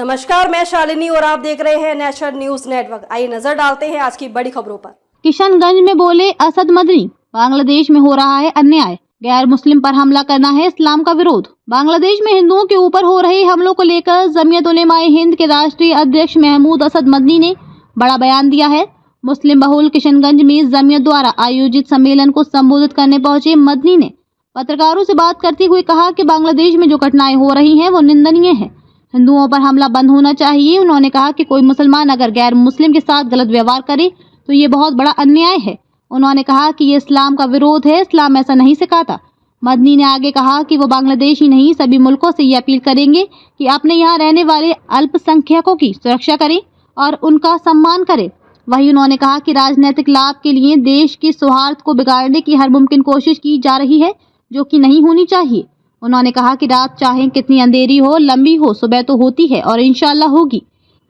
नमस्कार, मैं शालिनी और आप देख रहे हैं नेशनल न्यूज नेटवर्क। आइए नजर डालते हैं आज की बड़ी खबरों पर। किशनगंज में बोले असद मदनी, बांग्लादेश में हो रहा है अन्याय, गैर मुस्लिम पर हमला करना है इस्लाम का विरोध। बांग्लादेश में हिंदुओं के ऊपर हो रहे हमलों को लेकर जमीयत उलेमाए हिंद के राष्ट्रीय अध्यक्ष महमूद असद मदनी ने बड़ा बयान दिया है। मुस्लिम बहुल किशनगंज में जमीयत द्वारा आयोजित सम्मेलन को संबोधित करने पहुंचे मदनी ने पत्रकारों से बात करते हुए कहा कि बांग्लादेश में जो घटनाएं हो रही हैं वो निंदनीय है, हिंदुओं पर हमला बंद होना चाहिए। उन्होंने कहा कि कोई मुसलमान अगर गैर मुस्लिम के साथ गलत व्यवहार करे तो ये बहुत बड़ा अन्याय है। उन्होंने कहा कि ये इस्लाम का विरोध है, इस्लाम ऐसा नहीं सिखाता। मदनी ने आगे कहा कि वो बांग्लादेश ही नहीं सभी मुल्कों से ये अपील करेंगे कि अपने यहाँ रहने वाले अल्पसंख्यकों की सुरक्षा करें और उनका सम्मान करें। वहीं उन्होंने कहा कि राजनीतिक लाभ के लिए देश के सौहार्द को बिगाड़ने की हर मुमकिन कोशिश की जा रही है, जो कि नहीं होनी चाहिए। उन्होंने कहा कि रात चाहे कितनी अंधेरी हो, लंबी हो, सुबह तो होती है और इंशाअल्लाह होगी।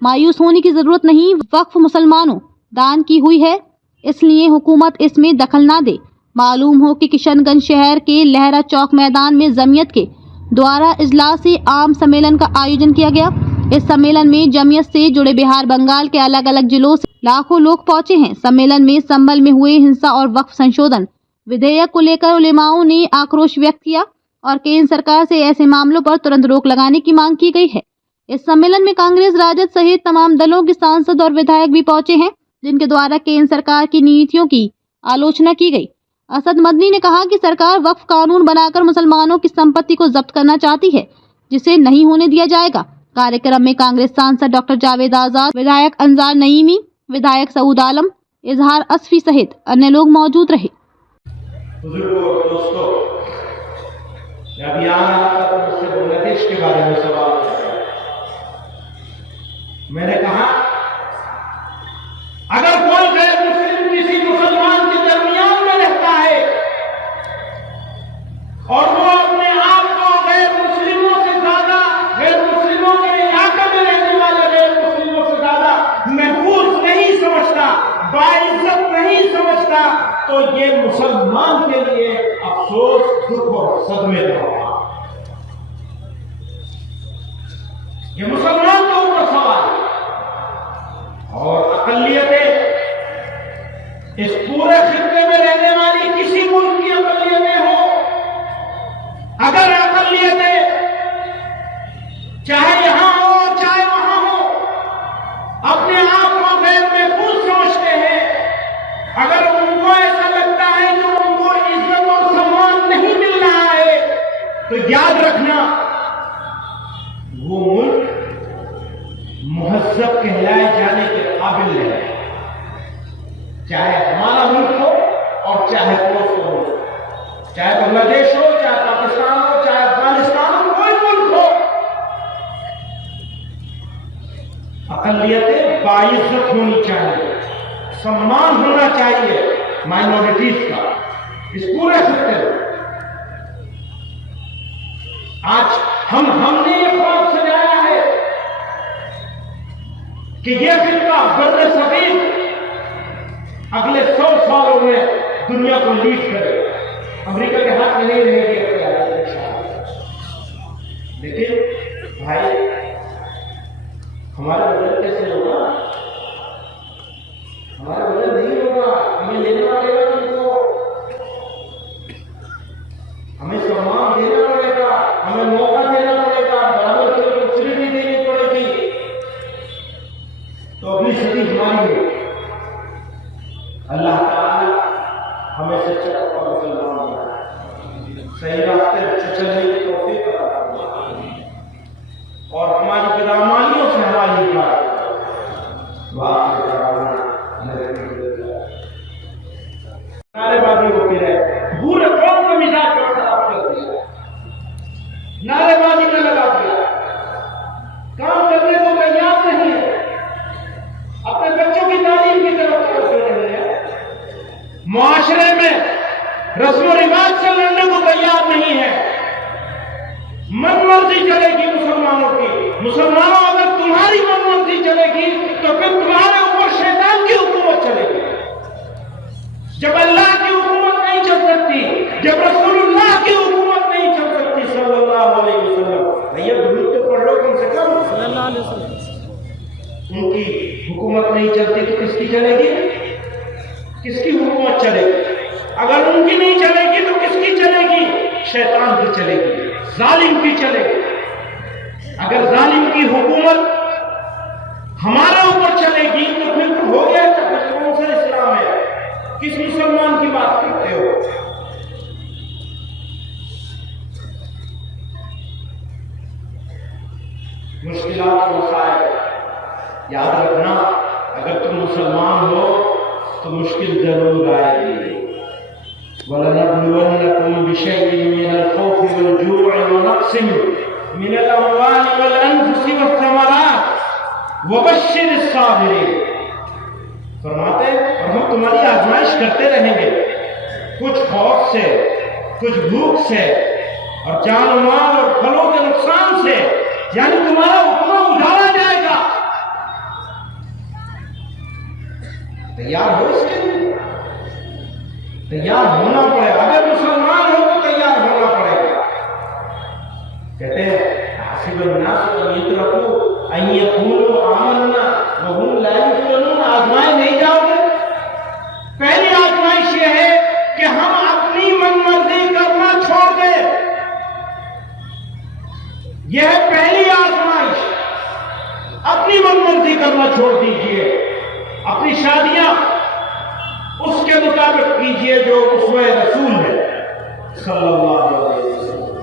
मायूस होने की जरूरत नहीं। वक्फ मुसलमानों दान की हुई है, इसलिए हुकूमत इसमें दखल ना दे। मालूम हो कि किशनगंज शहर के लहरा चौक मैदान में जमीयत के द्वारा इजलास आम सम्मेलन का आयोजन किया गया। इस सम्मेलन में जमीयत से जुड़े बिहार बंगाल के अलग अलग जिलों से लाखों लोग पहुंचे हैं। सम्मेलन में संभल में हुए हिंसा और वक्फ संशोधन विधेयक को लेकर उलेमाओं ने आक्रोश व्यक्त किया और केंद्र सरकार से ऐसे मामलों पर तुरंत रोक लगाने की मांग की गई है। इस सम्मेलन में कांग्रेस, राजद सहित तमाम दलों के सांसद और विधायक भी पहुंचे हैं, जिनके द्वारा केंद्र सरकार की नीतियों की आलोचना की गई। असद मदनी ने कहा कि सरकार वक्फ कानून बनाकर मुसलमानों की संपत्ति को जब्त करना चाहती है, जिसे नहीं होने दिया जाएगा। कार्यक्रम में कांग्रेस सांसद डॉक्टर जावेद आजाद, विधायक अंजार नईमी, विधायक सऊद आलम, इजहार असफी सहित अन्य लोग मौजूद रहे। अभी मुझसे बांग्लादेश के बारे में सवाल किया। मैंने कहा अगर कोई गैर मुस्लिम किसी मुसलमान के दरमियान में रहता है और वो अपने आप को गैर मुस्लिमों से ज्यादा, गैर मुस्लिमों के इलाके में रहने वाले गैर मुस्लिमों से ज्यादा महफूज नहीं समझता, बाइज्जत नहीं समझता, तो ये मुसलमान के लिए अफसोस, दुख और सदमे का होगा। ये मुसलमान के ऊपर सवाल है। और अकलियतें, इस पूरे खित्ते में रहने वाली किसी मुल्क की अकलियतें हो, अगर अकलियतें चाहे यहां हो चाहे वहां हो, अपने आप को गैर महफूज समझते हैं, अगर उनको ऐसा लगता है कि उनको इज्जत और सम्मान नहीं मिल रहा है, तो याद रखना वो मुल्क मुहज्जब कहलाए जाने के काबिल है, चाहे हमारा मुल्क हो और चाहे कोई हो, चाहे बांग्लादेश हो, चाहे पाकिस्तान हो, चाहे अफगानिस्तान हो, कोई मुल्क हो। अकलियतें बाइज्जत होनी चाहिए, सम्मान होना चाहिए माइनॉरिटीज का इस पूरे खित्ते में। आज हमने ये ख्वाब सजाया है कि ये फिरका बर्र सगीर अगले 100 सालों में दुनिया को लीड करे। अमेरिका के हाथ में नहीं रहेगी, लेकिन भाई हमारा बजट कैसे होगा? हमारा बजट नहीं होगा, हमें लेना पड़ेगा, उनको हमें सम्मान देना पड़ेगा, हमें मौका देना पड़ेगा, बराबर की अपॉर्चुनिटी देनी पड़ेगी, तो अगली सदी हमारी है। अल्लाह ताला हमें सच्चा और मुसलमान बनाए, सही रास्ते पर चलने की तौफीक अता फरमाए और हमारी बदअमालियों से हमारी हिफाजत। नारेबाजी होती रहे, पूरे कौम का मिजाज खराब कर दिया, नारेबाजी चलेगी? किसकी हुकूमत चलेगी? अगर उनकी नहीं चलेगी तो किसकी चलेगी? शैतान की चलेगी, जालिम की चलेगी। अगर जालिम की हुकूमत हमारे ऊपर चलेगी तो फिर हो गया, तो फिर कौन सा इस्लाम है? किस मुसलमान की बात करते हो? मुश्किलात मसाइल याद रखना, अगर तुम मुसलमान हो तो मुश्किल जरूर आएगी। वलनब्लुवन्नकुम बिशैइन मिनल खौफि वल जू'i व नक़्सिन मिनल अमवालि वल अनफुसि वस्समरात वबश्शिरिस साबिरीन। फरमाते और हम तुम्हारी आजमाइश करते रहेंगे, कुछ खौफ से, कुछ भूख से, और जान और माल और फलों के नुकसान से, यानी तुम्हारा उतना उजाड़ा जाएगा। तैयार हो इसके लिए? तैयार होना पड़ेगा। अगर मुसलमान हो तो तैयार होना पड़ेगा। कहते हैं हसीबन नास अन युतरकू अन यक़ूलू आमन्ना व हुम ला युफ़्तनून। आजमाए नहीं जाओगे। पहली आजमाइश यह है कि हम अपनी मनमर्जी करना छोड़ दें। यह है पहली आजमाइश। अपनी मनमर्जी करना छोड़ दीजिए। अपनी शादियां उसके मुताबिक कीजिए जो उसमें रसूल है सल्लल्लाहु अलैहि वसल्लम।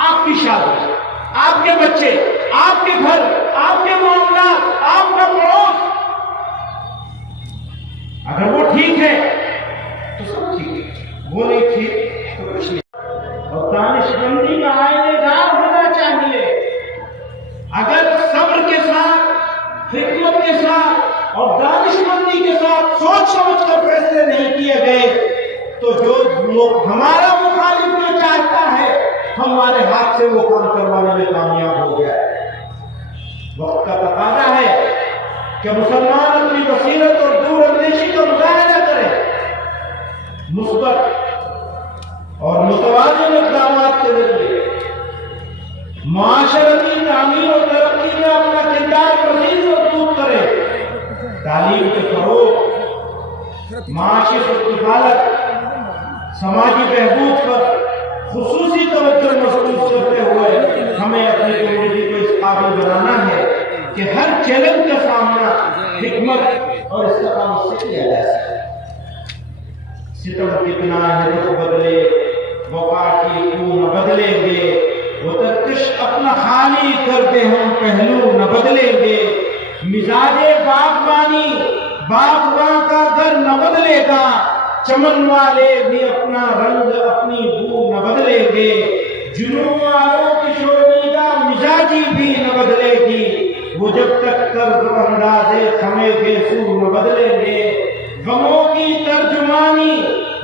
आपकी शादी, आपके बच्चे, आपके घर, आपके मामला, आपका पड़ोस, अगर वो ठीक है तो सब ठीक है, वो नहीं ठीक तो कुछ नहीं। और दानिशमंदी का आईनेदार होना चाहिए। अगर सब्र के साथ, हिकमत के साथ और दानिशमंदी के साथ सोच समझ कर फैसले नहीं किए गए तो जो लोग हमारा मुखालिफ जो चाहता है हमारे हाथ से वो काम करवाने में कामयाब हो गया। वक्त का तकाजा है कि मुसलमान अपनी बसीरत और दूरअंदेशी का मुजाहिरा करें। मुस्बत और मुतवाज़िन इक़दामात के जरिए माशरती तामीर और तरक्की में अपना किरदार मज़ीद मजबूत करें। तालीम के फरोग, माशी किफ़ालत, समाजी बहबूद पर खुसूसी तवज्जो महसूस करते हुए हमें अपनी कम्युनिटी को इस काबिल बनाना है कि हर चैलेंज का सामना हिकमत और इस्तिक़ामत से किया जा सके। सितम कितना है रुख बदले, वफा की खून बदलेंगे, वो तर्कश अपना खाली कर दे हम पहलू न बदलेंगे। मिजाजे बागबानी, बागबान का घर न बदलेगा, चमन वाले भी अपना रंग अपनी बू न बदलेंगे। जुनून वालों की शोरनीदा मिजाजी भी न बदलेगी, वो जब तक तर्ज अंदाज़े खमे बेसू न बदलेंगे। गमों की तर्जुमानी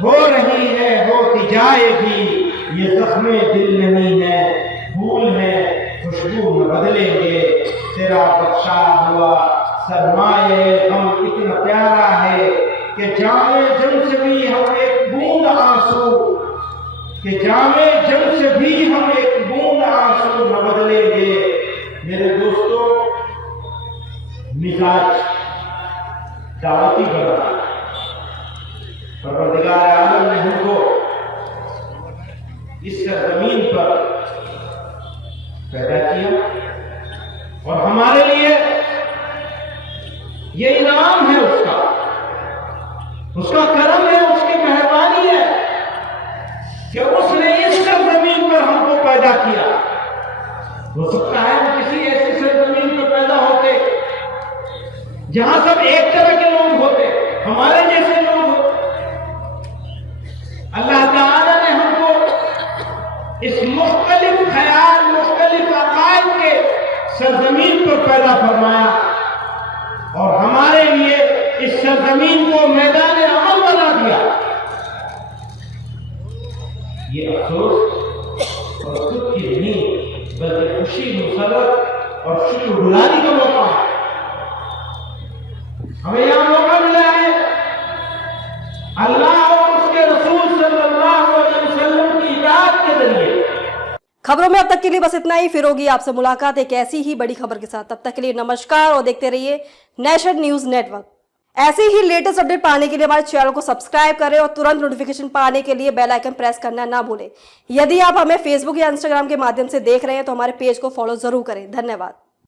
हो रही है, होती जाएगी, ये जख्मे दिल नहीं है, फूल है, खुशबू न बदलेंगे। तेरा बख्शा हुआ सरमाए गम इतना प्यारा है कि जामे जम से भी हम एक बूंद आंसू, कि जामे जम से भी हम एक बूंद आंसू न बदलेंगे। मेरे दोस्तों, मिजाज दावती बना, परवरदिगार आलम ने हमको इस सरजमीन पर पैदा किया और हमारे लिए ये इनाम है उसका करम है, उसकी मेहरबानी है कि उसने इस सरजमीन पर हमको पैदा किया। हो सकता है हम किसी ऐसी सरजमीन पर पैदा होते जहां सब एक तरह के लोग होते, हमारे जैसे लोग होते। अल्लाह ताला ने हमको इस मुख्तलिफ ख्याल, मुख्तलिफ अकायद के सरजमीन पर पैदा फरमाया और हमारे लिए इस सरजमीन को मैदान अमल बना दिया। ये अफसोस और दुख की नहीं बल्कि खुशी, मुसरत और शुक्रगुजारी का मौका है। हमें यहां मौका मिला है अल्लाह और उसके रसूल सल्लल्लाहु अलैहि वसल्लम की इताअत के जरिए। खबरों में अब तक के लिए बस इतना ही। फिर होगी आपसे मुलाकात एक ऐसी ही बड़ी खबर के साथ। तब तक के लिए नमस्कार और देखते रहिए नेशन न्यूज नेटवर्क। ऐसे ही लेटेस्ट अपडेट पाने के लिए हमारे चैनल को सब्सक्राइब करें और तुरंत नोटिफिकेशन पाने के लिए बेल आइकन प्रेस करना ना भूलें। यदि आप हमें फेसबुक या इंस्टाग्राम के माध्यम से देख रहे हैं तो हमारे पेज को फॉलो जरूर करें। धन्यवाद।